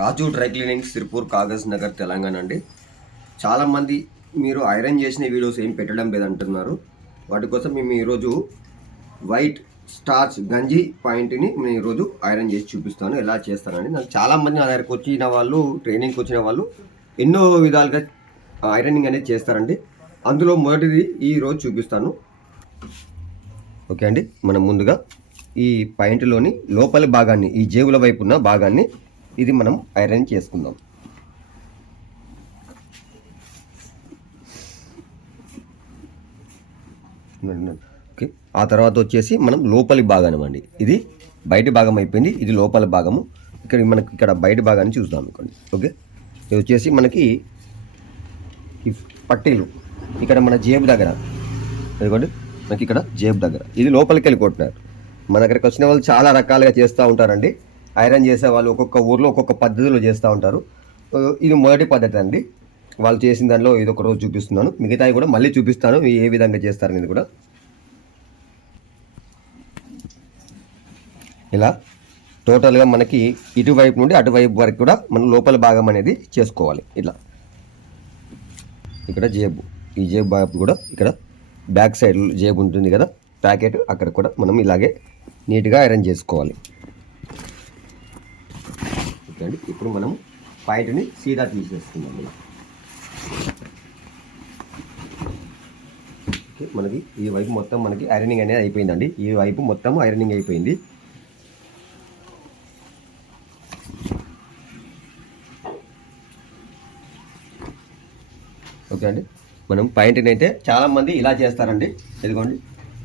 రాజు dry cleaning Sirpur Kagaz Nagar Telangana అండి. చాలామంది మీరు ఐరన్ చేసిన వీడియోస్ ఏం పెట్టడం లేదంటున్నారు. వాటి కోసం మేము ఈరోజు వైట్ స్టార్చ్ గంజి పాయింట్ని నేను ఈరోజు ఐరన్ చేసి చూపిస్తాను. ఎలా చేస్తానండి నాకు చాలామంది నా దగ్గరకు వచ్చిన వాళ్ళు ట్రైనింగ్కి వచ్చిన వాళ్ళు ఎన్నో విధాలుగా ఐరనింగ్ అనేది చేస్తారండి. అందులో మొదటిది ఈ రోజు చూపిస్తాను. ఓకే అండి మనం ముందుగా ఈ పాయింట్లోని లోపలి భాగాన్ని ఈ జేబుల వైపు ఉన్న భాగాన్ని ఇది మనం ఐరన్ చేసుకుందాం. ఓకే. ఆ తర్వాత వచ్చేసి మనం లోపలి భాగం అండి ఇది బయట భాగం అయిపోయింది. ఇది లోపలి భాగము. ఇక్కడ మనకి ఇక్కడ బయట భాగాన్ని చూద్దాం అనుకోండి. ఓకే. ఇది వచ్చేసి మనకి ఈ పట్టీలు. ఇక్కడ మన జేబు దగ్గర. ఇదిగోండి. మనకి ఇక్కడ జేబు దగ్గర. ఇది లోపలికి వెళ్ళి కొట్టినారు. మన దగ్గరికి వచ్చిన వాళ్ళు చాలా రకాలుగా చేస్తూ ఉంటారండి. ఐరన్ చేసే వాళ్ళు ఒక్కొక్క ఊర్లో ఒక్కొక్క పద్ధతిలో చేస్తూ ఉంటారు. ఇది మొదటి పద్ధతి అండి. వాళ్ళు చేసిన దానిలో ఇది ఒక రోజు చూపిస్తున్నాను. మిగతావి కూడా మళ్ళీ చూపిస్తాను. ఏ విధంగా చేస్తారనేది కూడా. ఇలా టోటల్గా మనకి ఇటువైపు నుండి అటువైపు వరకు కూడా మనం లోపల భాగం అనేది చేసుకోవాలి. ఇలా ఇక్కడ జేబు. ఈ జేబు భాగం కూడా ఇక్కడ బ్యాక్ సైడ్ జేబు ఉంటుంది కదా. ప్యాకెట్ అక్కడ కూడా మనం ఇలాగే నీట్గా ఐరన్ చేసుకోవాలి. అండి ఇప్పుడు మనం పాయింట్ని సీదా తీసేస్తున్నాం ఓకే మనకి ఈ వైపు మొత్తం మనకి ఐరనింగ్ అనేది అయిపోయిందండి. ఈ వైపు మొత్తం ఐరనింగ్ అయిపోయింది. ఓకే అండి. మనం పాయింట్ని అయితే చాలామంది ఇలా చేస్తారండి. ఇదిగోండి.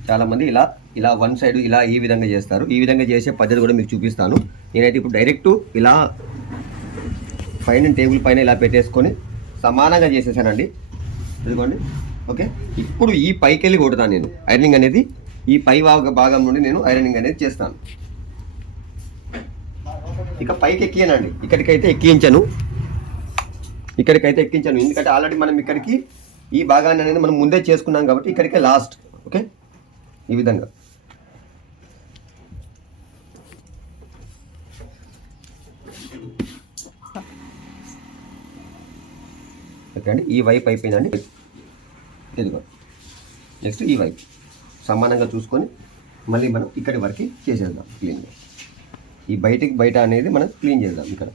చాలామంది ఇలా ఇలా వన్ సైడ్ ఇలా ఈ విధంగా చేస్తారు. ఈ విధంగా చేసే పద్ధతి కూడా మీకు చూపిస్తాను. నేనైతే ఇప్పుడు డైరెక్ట్ ఇలా పైన టేబుల్ పైన ఇలా పెట్టేసుకొని సమానంగా చేసేసానండి. ఇదిగోండి. ఓకే? ఇప్పుడు ఈ పైకి వెళ్ళి కొడతాను నేను. ఐరనింగ్ అనేది ఈ పై భాగం నుండి నేను ఐరనింగ్ అనేది చేస్తాను. ఇక పైకి ఎక్కియనండి. ఇక్కడికైతే ఎక్కించను. ఇక్కడికైతే ఎక్కించాను. ఎందుకంటే ఆల్రెడీ మనం ఇక్కడికి ఈ భాగాన్ని అనేది మనం ముందే చేసుకున్నాం కాబట్టి ఇక్కడికే లాస్ట్ ఓకే? ఈ విధంగా. ఓకే అండి ఈ వైపు అయిపోయిందండి. ఇదిగో. నెక్స్ట్ ఈ వైపు. సమానంగా చూసుకొని మళ్ళీ మనం ఇక్కడి వరకు చేసేద్దాం క్లీన్గా ఈ బయటికి బయట అనేది మనం క్లీన్ చేద్దాం ఇక్కడ.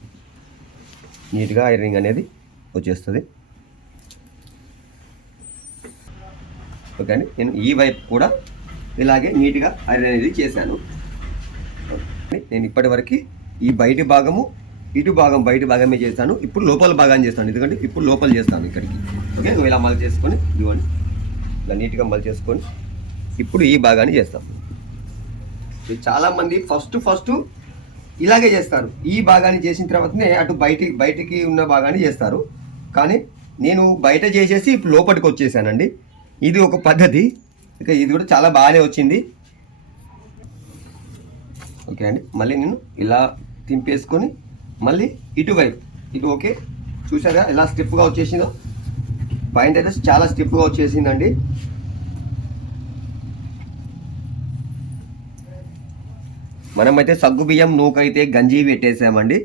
నీట్గా ఐరనింగ్ అనేది వచ్చేస్తుంది. ఓకే అండి నేను ఈ వైపు కూడా ఇలాగే నీట్గా ఐరన్ అనేది చేశాను. నేను ఇప్పటి వరకు ఈ బయటి భాగము ఇటు భాగం బయట భాగమే చేస్తాను ఇప్పుడు లోపల భాగాన్ని చేస్తాను. ఎందుకంటే ఇప్పుడు లోపల చేస్తాను ఇక్కడికి. ఓకే? నువ్వు ఇలా మళ్ళీ చేసుకొని ఇదిగోండి. ఇలా నీట్గా మళ్ళీ చేసుకొని ఇప్పుడు ఈ భాగాన్ని చేస్తాం చాలామంది ఫస్ట్ ఫస్ట్ ఇలాగే చేస్తారు. ఈ భాగాన్ని చేసిన తర్వాతనే అటు బయట బయటికి ఉన్న భాగాన్ని చేస్తారు. కానీ నేను బయట చేసేసి ఇప్పుడు లోపలికి వచ్చేసానండి. ఇది ఒక పద్ధతి. ఇక ఇది కూడా చాలా బాగానే వచ్చింది. ఓకే అండి. మళ్ళీ నేను ఇలా తింపేసుకొని మళ్ళీ ఇటువైపు ఇటు ఓకే. చూసారా ఎలా స్టిప్గా వచ్చేసిందో? పాయింట్ అయితే చాలా స్టిప్గా వచ్చేసిందండి. మనమైతే సగ్గు బియ్యం నూకైతే గంజి పెట్టేసామండి.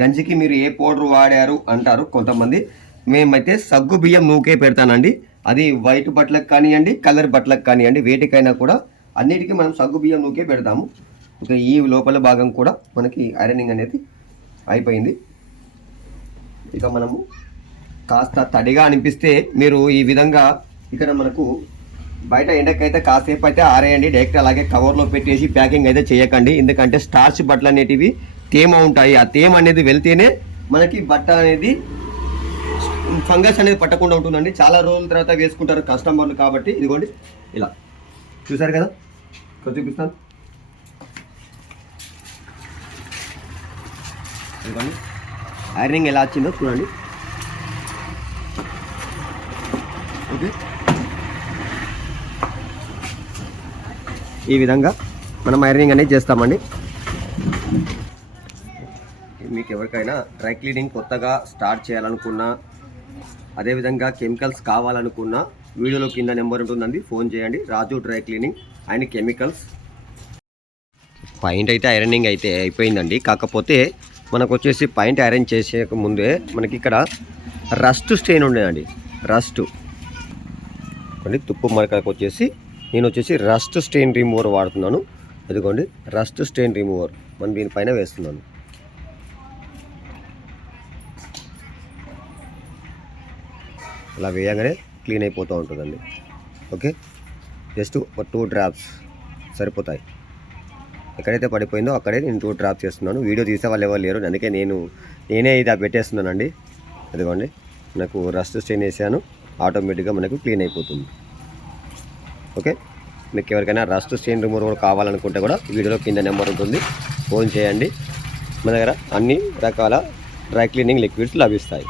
గంజికి మీరు ఏ పౌడర్ వాడారు అంటారు కొంతమంది. మేమైతే సగ్గు బియ్యం నూకే పెడతానండి. అది వైట్ బట్టలకు కానివ్వండి కలర్ బట్టలకు కానివ్వండి వేటికైనా కూడా అన్నిటికీ మనం సగ్గు బియ్యం నూకే పెడతాము. ఇక ఈ లోపల భాగం కూడా మనకి ఐరనింగ్ అనేది అయిపోయింది. ఇక మనము కాస్త తడిగా అనిపిస్తే మీరు ఈ విధంగా ఇక్కడ మనకు బయట ఎండకైతే కాసేపు అయితే ఆరేయండి. డైరెక్ట్ అలాగే కవర్లో పెట్టేసి ప్యాకింగ్ అయితే చేయకండి. ఎందుకంటే స్టార్చ్ బట్టలు అనేటివి తేమ ఉంటాయి. ఆ తేమ అనేది వెళ్తేనే మనకి బట్ట అనేది ఫంగస్ అనేది పట్టకుండా ఉంటుందండి. చాలా రోజుల తర్వాత వేసుకుంటారు కస్టమర్లు కాబట్టి. ఇదిగోండి ఇలా. చూసారు కదా? ఇక్కడ చూపిస్తాను. ఇదిగోండి. ఐరనింగ్ ఎలా వచ్చిందో చూడండి. ఓకే. ఈ విధంగా మనం ఐరనింగ్ అనేది చేస్తామండి. మీకు ఎవరికైనా డ్రై క్లీనింగ్ కొత్తగా స్టార్ట్ చేయాలనుకున్నా అదేవిధంగా కెమికల్స్ కావాలనుకున్నా వీడియోలో కింద నెంబర్ ఉంటుందండి. ఫోన్ చేయండి. Raju dry cleaning and chemicals. Point అయితే ఐరనింగ్ అయితే అయిపోయిందండి. కాకపోతే మనకు వచ్చేసి పాయింట్ అరేంజ్ చేసేక ముందే మనకి ఇక్కడ రస్ట్ స్టెయిన్ ఉండేదండి. రస్ట్. అండి తుప్పు మరకలకు వచ్చేసి నేను వచ్చేసి రస్ట్ స్టెయిన్ రిమూవర్ వాడుతున్నాను. అదిగోండి రస్ట్ స్టెయిన్ రిమూవర్. మనం దీనిపైన వేస్తున్నాను. అలా వేయగానే క్లీన్ అయిపోతూ ఉంటుందండి. ఓకే? జస్ట్ ఒక టూ డ్రాప్స్ సరిపోతాయి. ఎక్కడైతే పడిపోయిందో అక్కడే నేను టూ డ్రాప్ చేస్తున్నాను. వీడియో తీసే వాళ్ళు ఎవరు లేరు. అందుకే నేను నేనే ఇది పెట్టేస్తున్నానండి. అదిగోండి నాకు రస్ట్ స్టెయిన్ వేసాను ఆటోమేటిక్గా మనకు క్లీన్ అయిపోతుంది. ఓకే? మీకు ఎవరికైనా రస్ట్ స్టెయిన్ రిమూవర్ కావాలనుకుంటే కూడా వీడియోలో కింద నెంబర్ ఉంటుంది. ఫోన్ చేయండి. మన దగ్గర అన్ని రకాల డ్రై క్లీనింగ్ లిక్విడ్స్ లభిస్తాయి.